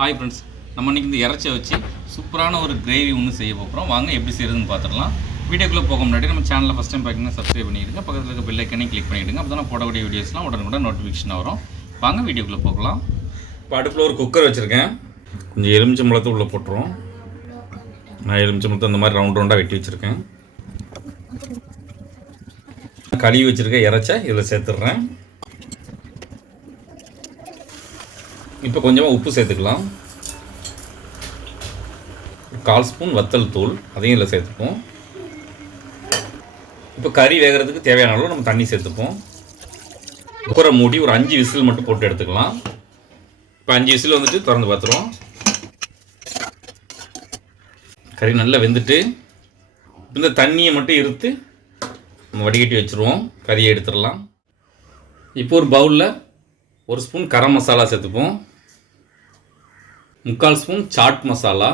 Hi friends நம்ம இன்றைக்கி இந்த இறச்சை வச்சு சூப்பரான ஒரு கிரேவி ஒன்று செய்ய போகிறோம் வாங்க எப்படி செய்யறதுன்னு பார்த்துடலாம் வீடியோக்குள்ளே போக முன்னாடி நம்ம சேனலில் ஃபஸ்ட் டைம் பார்த்தீங்கன்னா சப்ஸ்கிரைப் பண்ணிடுங்க. பக்கத்தில் இருக்க பெல்லைக்கனே ஐக்கனையும் கிளிக் பண்ணிவிடுங்க அப்போ தான் போடக்கூடிய வீடியோஸ்லாம் உடனுக்குடன் நோட்டிஃபிகேஷன் வரும். வாங்க வீடியோக்குள்ளே போகலாம். இப்போ அடுப்பில் ஒரு குக்கர் வச்சுருக்கேன். கொஞ்சம் எலுமிச்சம்பழத்தை உள்ளே போட்டுருவோம். நான் எலுமிச்சம்பழத்தை இந்த மாதிரி ரவுண்ட் ரவுண்டாக வெட்டி வச்சுருக்கேன். கழுவி வச்சுருக்க இறச்சா இதில் சேர்த்துட்றேன். இப்போ கொஞ்சமாக உப்பு சேர்த்துக்கலாம். கால் ஸ்பூன் வத்தல் தூள் அதையும் இதில் சேர்த்துப்போம். இப்போ கறி வேகிறதுக்கு தேவையான அளவு நம்ம தண்ணி சேர்த்துப்போம். குக்கரை மூடி ஒரு அஞ்சு விசில் மட்டும் போட்டு எடுத்துக்கலாம். இப்போ அஞ்சு விசில் வந்துட்டு திறந்து பார்த்துருவோம் கறி நல்லா வெந்துட்டு இந்த தண்ணியை மட்டும் இருத்து நம்ம வடிகட்டி வச்சுருவோம். கறியை எடுத்துடலாம். இப்போ ஒரு பவுலில் ஒரு ஸ்பூன் கரம் மசாலா சேர்த்துப்போம். முக்கால் ஸ்பூன் சாட் மசாலா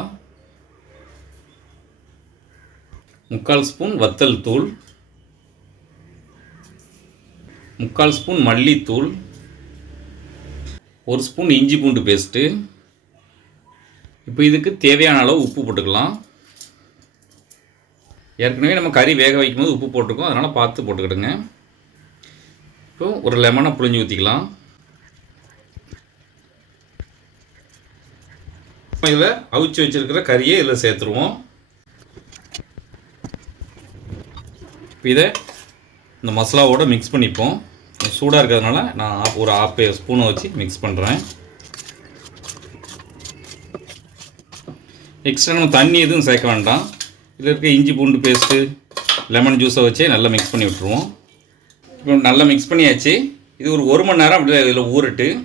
முக்கால் ஸ்பூன் வத்தல் தூள் முக்கால் ஸ்பூன் மல்லித்தூள் ஒரு ஸ்பூன் இஞ்சி பூண்டு பேஸ்ட்டு. இப்போ இதுக்கு தேவையான அளவு உப்பு போட்டுக்கலாம். ஏற்கனவே நம்ம கறி வேக வைக்கும்போது உப்பு போட்டிருக்கோம் அதனால் பார்த்து போட்டுக்கிடுங்க. இப்போ ஒரு லெமனை புழிஞ்சு ஊற்றிக்கலாம் இதில் அவிச்சு வச்சிருக்கிற கறியை இதில் சேர்த்துருவோம். இதை இந்த மசாலாவோட மிக்ஸ் பண்ணிப்போம். சூடாக இருக்கிறதுனால நான் ஆப்- ஒரு ஆப் ஸ்பூனை வச்சு மிக்ஸ் பண்ணுறேன் எக்ஸ்ட்ரா நம்ம தண்ணி எதுவும் சேர்க்க வேண்டாம். இதில் இருக்க இஞ்சி பூண்டு பேஸ்ட்டு லெமன் ஜூஸை வச்சே நல்லா மிக்ஸ் பண்ணி விட்டுருவோம். இப்போ நல்லா மிக்ஸ் பண்ணியாச்சு. இது ஒரு ஒரு மணி நேரம் அப்படியே இதில் ஊறிட்டு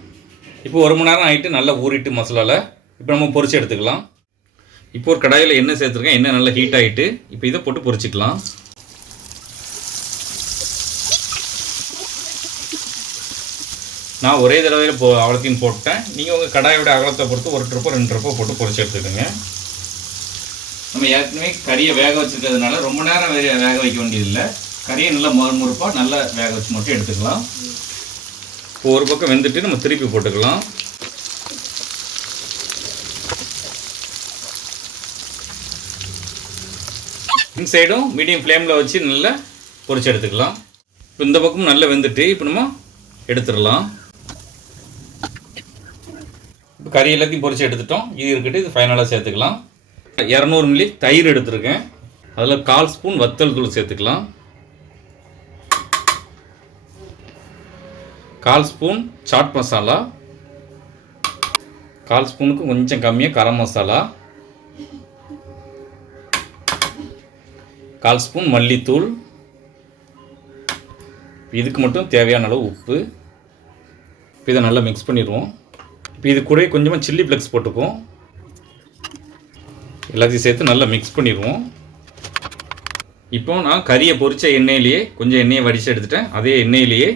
இப்போ ஒரு மணி நேரம் ஆகிட்டு நல்லா ஊறிட்டு மசாலாவில் இப்போ நம்ம பொறிச்சு எடுத்துக்கலாம். இப்போ ஒரு கடாயில் எண்ணெய் சேர்த்துருக்கேன். எண்ணெய் நல்லா ஹீட் ஆகிட்டு இப்போ இதை போட்டு பொறிச்சிக்கலாம் நான் ஒரே தடவையில் போ அவ்வளோத்தையும் போட்டேன். நீங்கள் உங்கள் கடாயோட அகலத்தை பொறுத்து ஒரு ட்ரிப்போ ரெண்டு ட்ரிப்போ போட்டு பொறிச்சு எடுத்துக்கோங்க. நம்ம ஏற்கனவே கறியை வேக வச்சுருக்கிறதுனால ரொம்ப நேரம் வே வேக வைக்க வேண்டியதில்லை. கறியை நல்லா மறுமுறுப்பாக நல்லா வேக வச்சு மட்டும் எடுத்துக்கலாம். இப்போ ஒரு பக்கம் வெந்துட்டு நம்ம திருப்பி போட்டுக்கலாம். இன்சைடும் மீடியம் ஃப்ளேமில் வச்சு நல்லா பொறிச்சு எடுத்துக்கலாம். இப்போ இந்த பக்கமும் நல்லா வெந்துட்டு இப்போ நம்ம எடுத்துடலாம். இப்போ கறி எல்லாத்தையும் பொறிச்சு எடுத்துட்டோம். இது இருக்கட்டும் இது ஃபைனலாக சேர்த்துக்கலாம். இரநூறு மில்லி தயிர் எடுத்திருக்கேன். அதில் கால் ஸ்பூன் வத்தல் தூள் சேர்த்துக்கலாம். கால் ஸ்பூன் சாட் மசாலா. கால் ஸ்பூனுக்கு கொஞ்சம் கம்மியாக கரம் மசாலா. கால் ஸ்பூன் மல்லித்தூள். இதுக்கு மட்டும் தேவையான அளவு உப்பு. இப்போ இதை நல்லா மிக்ஸ் பண்ணிடுவோம். இப்போ இது கூட கொஞ்சமாக சில்லி ஃப்ளெக்ஸ் போட்டுக்குவோம். எல்லாத்தையும் சேர்த்து நல்லா மிக்ஸ் பண்ணிடுவோம். இப்போ நான் கறியை பொரிச்ச எண்ணெயிலேயே கொஞ்சம் எண்ணெயை வடித்து எடுத்துட்டேன். அதே எண்ணெயிலேயே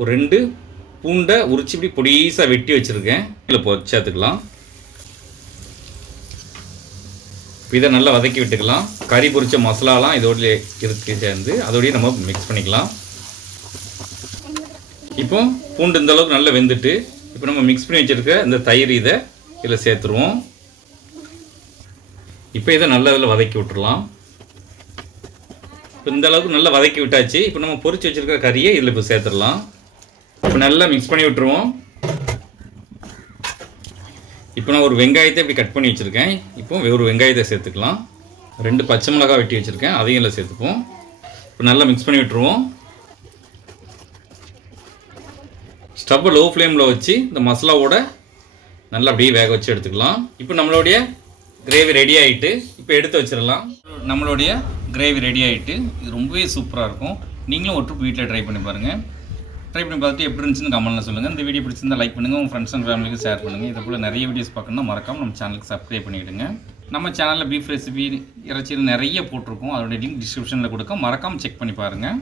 ஒரு ரெண்டு பூண்டை உரிச்சு இப்படி பொடிசாக வெட்டி வச்சுருக்கேன். இதில் பொ சேர்த்துக்கலாம் இப்போ இதை நல்லா வதக்கி விட்டுக்கலாம். கறி பொரிச்ச மசாலாலாம் இதோடய இருக்கு சேர்ந்து அதோடய நம்ம மிக்ஸ் பண்ணிக்கலாம். இப்போ பூண்டு இந்த அளவுக்கு நல்லா வெந்துட்டு இப்போ நம்ம மிக்ஸ் பண்ணி வச்சிருக்க இந்த தயிர் இதை இதில் சேர்த்துருவோம். இப்போ இதை நல்லா இதில் வதக்கி விட்டுடலாம் இப்போ இந்த அளவுக்கு நல்லா வதக்கி விட்டாச்சு. இப்போ நம்ம பொரிச்சு வச்சுருக்க கறியை இதில் இப்போ சேர்த்துடலாம். இப்போ நல்லா மிக்ஸ் பண்ணி விட்டுருவோம். இப்போ நான் ஒரு வெங்காயத்தை இப்படி கட் பண்ணி வச்சுருக்கேன். இப்போ ஒரு வெங்காயத்தை சேர்த்துக்கலாம். ரெண்டு பச்சை மிளகாய் வெட்டி வச்சுருக்கேன். அதையும் இல்லை சேர்த்துப்போம். இப்போ நல்லா மிக்ஸ் பண்ணி விட்டுருவோம். ஸ்டவ்வை லோ ஃப்ளேமில் வச்சு இந்த மசாலாவோட நல்லா அப்படியே வேக வச்சு எடுத்துக்கலாம். இப்போ நம்மளுடைய கிரேவி ரெடி ஆகிட்டு இப்போ எடுத்து வச்சிடலாம். நம்மளுடைய கிரேவி ரெடி ஆகிட்டு இது ரொம்பவே சூப்பராக இருக்கும். நீங்களும் ஒட்டு வீட்டில் ட்ரை பண்ணி பாருங்கள் ட்ரை பண்ணி பார்த்துட்டு எப்படி இருந்துச்சுன்னு கமெண்ட்டில் சொல்லுங்கள் இந்த வீடியோ பிடிச்சிருந்தா லைக் பண்ணுங்கள் உங்கள் ஃப்ரெண்ட்ஸ் அண்ட் ஃபேமிலிக்கு ஷேர் பண்ணுங்கள் இதை போல் நிறைய வீடியோஸ் பார்க்கணும்னா மறக்காம நம்ம சேனலுக்கு சப்ஸ்கிரைப் பண்ணிவிடுங்க நம்ம சேனலில் பீஃப் ரெசிபி இறைச்சியில் நிறைய போட்டிருக்கோம். அதோட லிங்க் டிஸ்கிரிப்ஷனில் கொடுக்க மறக்காமல் செக் பண்ணி பாருங்கள்